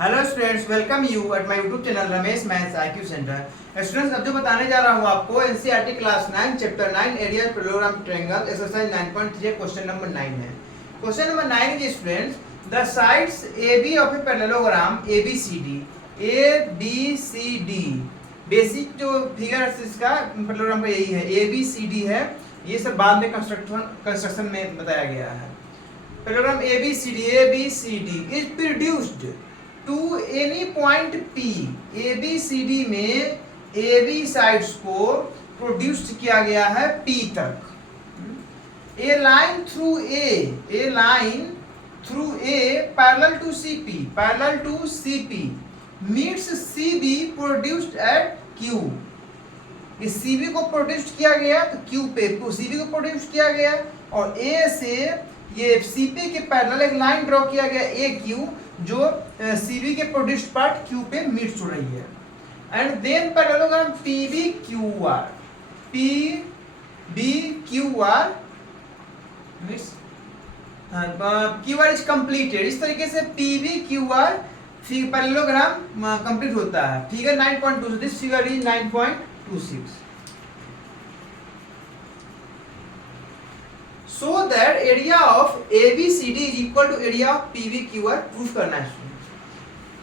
Hello students, welcome you at my YouTube channel Ramesh maths IQ centre. Students, अब जो बताने जा रहा हूँ आपको NCERT class 9 chapter 9 area parallelogram triangle exercise 9.3 question number 9 है। Question number 9 is students, the sides AB of a parallelogram ABCD basic जो figure इसका पैरेललोग्राम का यही है, ABCD है। ये सब बाद में कंस्ट्रक्शन में बताया गया है। Parallelogram ABCD is produced to any point P। ABCD में AB साइड्स को प्रोड्यूस्ड किया गया है P तक। A line through A parallel to CP meets CB produced at Q। इस CB को प्रोड्यूस्ड किया गया तो Q पे CB को प्रोड्यूस्ड किया गया और A से ये CP के पैरेलल एक लाइन ड्रॉ किया गया AQ जो CB के प्रोड्यूस्ड पार्ट Q पे मीट्स हो रही है। And then parallelogram PBQR QR is completed. इस तरीके से PBQR पैरेललोग्राम कंप्लीट होता है। Figure 9.2, this figure is 9.26। So that area of ABCD is equal to area of PBQR proof करना है।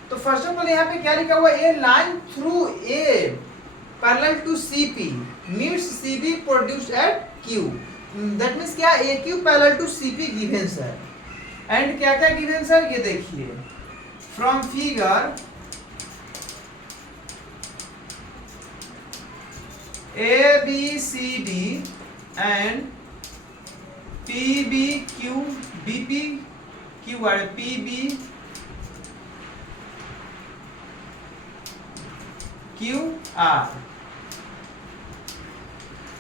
तो फर्स्ट ऑफ ऑल यहाँ पे क्या लिखा हुआ है, a line through A parallel to CP meets CB produced at Q। That means क्या, AQ parallel to CP givens है। एंड क्या क्या गिवेंस है ये देखिए, from figure ABCD and PBQR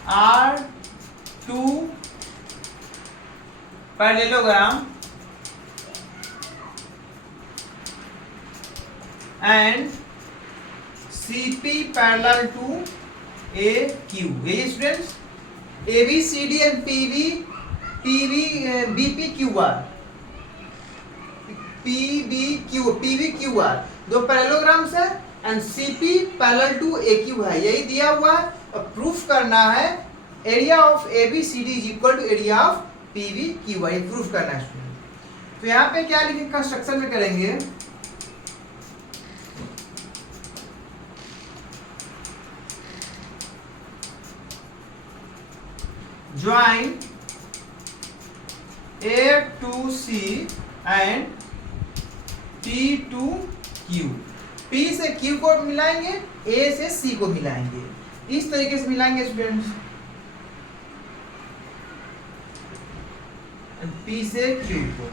R2 parallelogram and CP parallel to AQ। ये students ABCD and PBQR दो parallelograms है and CP parallel to AQ है। यही दिया हुआ है और प्रूफ करना है area of ABCD is equal to area of PBQR। ये प्रूफ करना है स्टूडेंट। तो यहाँ पे क्या लिखेंगे, कंस्ट्रक्शन में करेंगे, join A to C and P to Q। P से Q को मिलाएंगे, A से C को मिलाएंगे। इस तरीके से मिलाएंगे स्टूडेंट्स। P से Q को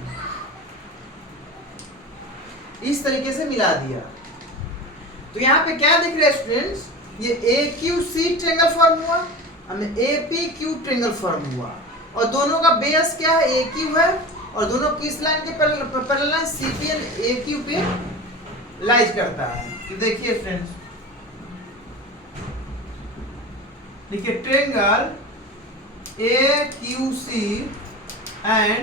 इस तरीके से मिला दिया। तो यहाँ पे क्या दिख रहा है स्टूडेंट्स, ये AQC ट्रायंगल फॉर्म हुआ, हमें APQ ट्रायंगल फॉर्म हुआ और दोनों का बेस क्या है, AQ है और दोनों किस लाइन के पैरेलल है, CP एंड AQ पे लाइज करता है। तो देखिए फ्रेंड्स, देखिए triangle AQC and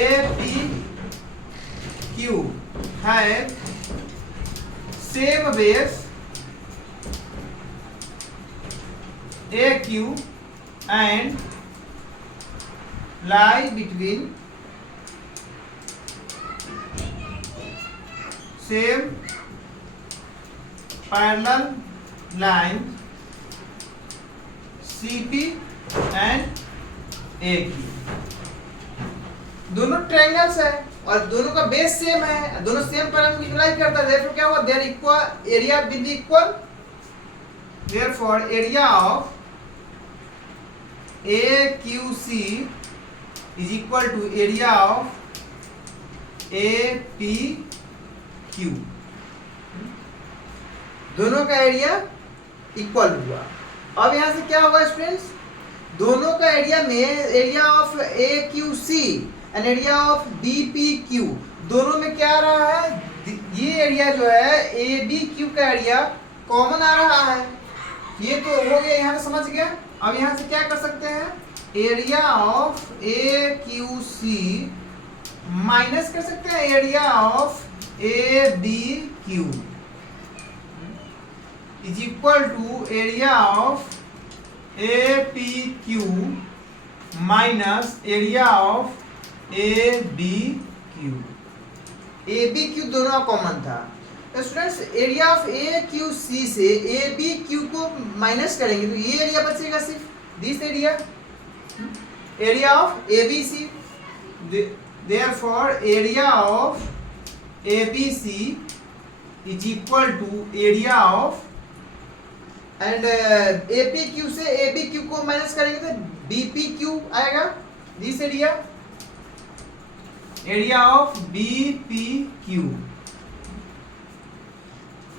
APQ have same base AQ and lie between same parallel line CP and AQ। दोनों ट्रायंगल्स है और दोनों का बेस सेम है, दोनों सेम पैरेलल यूटिलाइज करता है। therefore क्या हुआ, their equal area will be equal. therefore area of AQC is equal to area of APQ। दोनों का एरिया इक्वल हुआ। अब यहां से क्या होगा स्टूडेंट्स, दोनों का एरिया में area of AQC and area of BPQ दोनों में क्या आ रहा है, ये एरिया जो है ABQ का एरिया कॉमन आ रहा है। ये तो हो गया, यहाँ समझ गया। अब यहां से क्या कर सकते हैं, एरिया ऑफ AQC माइनस कर सकते हैं area of A B Q is equal to area of A P Q minus area of A B Q. A B Q दोनों कॉमन था। तो students area of A Q C से A B Q को minus करेंगे तो ये area बचेगा, सिर्फ this area of A B C. Therefore area of A B C is equal to area of and A P Q से A B Q को minus करेंगे तो बी पी क्यू आएगा, this area of B P Q.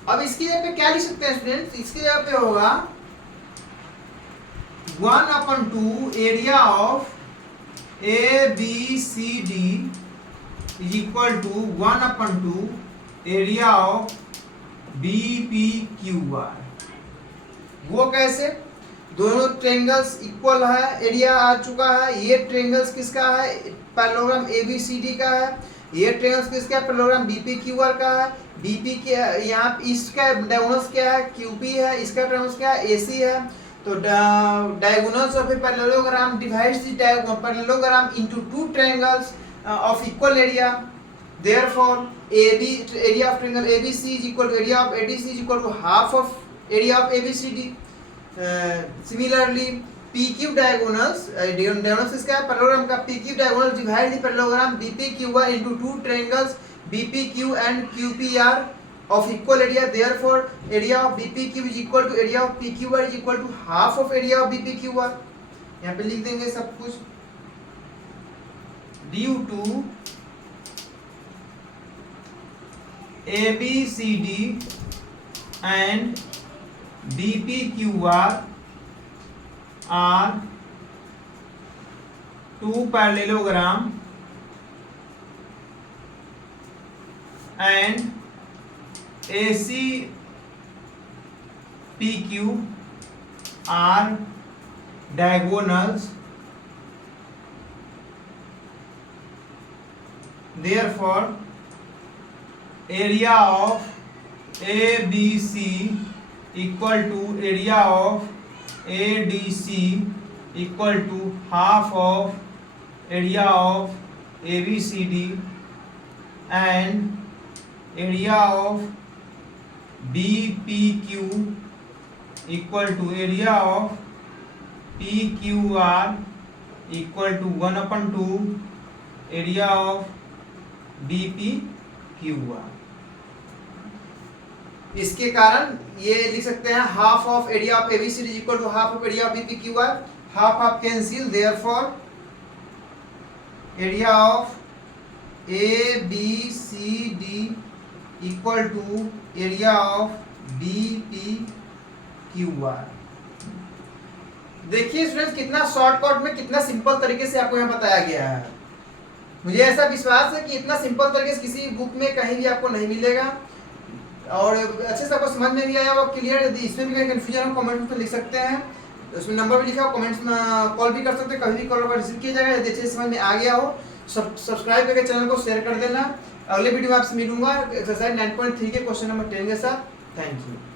अब इसकी जगह पे क्या लिख सकते हैं स्टूडेंट्स, इसकी जगह पे होगा 1/2 area of A B C D is equal to 1/2 area of B P Q R. वो कैसे, दोनों ट्रायंगल्स इक्वल है, एरिया आ चुका है। ये ट्रायंगल्स किसका है, पैरेललोग्राम एबीसीडी का है। ये ट्रायंगल्स किसका है, पैरेललोग्राम बीपीक्यूआर का है। बीपी के यहाँ इसका डायगोनल्स क्या है, क्यूपी है, इसका डायगोनल्स क्या है, एसी है। तो diagonals of a parallelogram divides the parallelogram into two triangles of equal area. Therefore, AB area of triangle ABC is equal to area of ADC is equal to half of area of ABCD. Similarly, PQ diagonals इसका parallelogram का PQ diagonals divide the parallelogram BPQR into two triangles BPQ and QPR of equal area. Therefore, area of BPQ is equal to area of PQR is equal to half of area of BPQR. यहाँ पे लिख देंगे सब कुछ due to ABCD and BPQR are two parallelogram and ACPQ are diagonals. Therefore, area of ABC equal to area of ADC equal to half of area of ABCD and area of BPQ equal to area of PQR equal to 1/2 area of BPQR। इसके कारण ये लिख सकते हैं half of area of ABCD is equal to half of area of BPQR. Half of cancel, therefore area of A B C D equal to area of BPQR. देखिए students कितना shortcut में कितना सिंपल तरीके से आपको यहाँ बताया गया है। मुझे ऐसा विश्वास है कि इतना सिंपल तरीके से किसी बुक में कहीं भी आपको नहीं मिलेगा और अच्छे से आपको समझ में भी आया और क्लियर। यदि इसमें भी कहीं कंफ्यूजन हो कमेंट में लिख सकते हैं, उसमें नंबर भी लिखा हो, कमेंट्स में कॉल भी कर सकते हैं, कभी भी कॉल पर रिसीव किया जाएगा। यदि अच्छे से समझ में आ गया हो सब्सक्राइब करके चैनल को शेयर कर देना। अगले वीडियो में आपसे मिलूंगा एक्सरसाइज 9.3 के क्वेश्चन नंबर 10 के साथ। Thank you.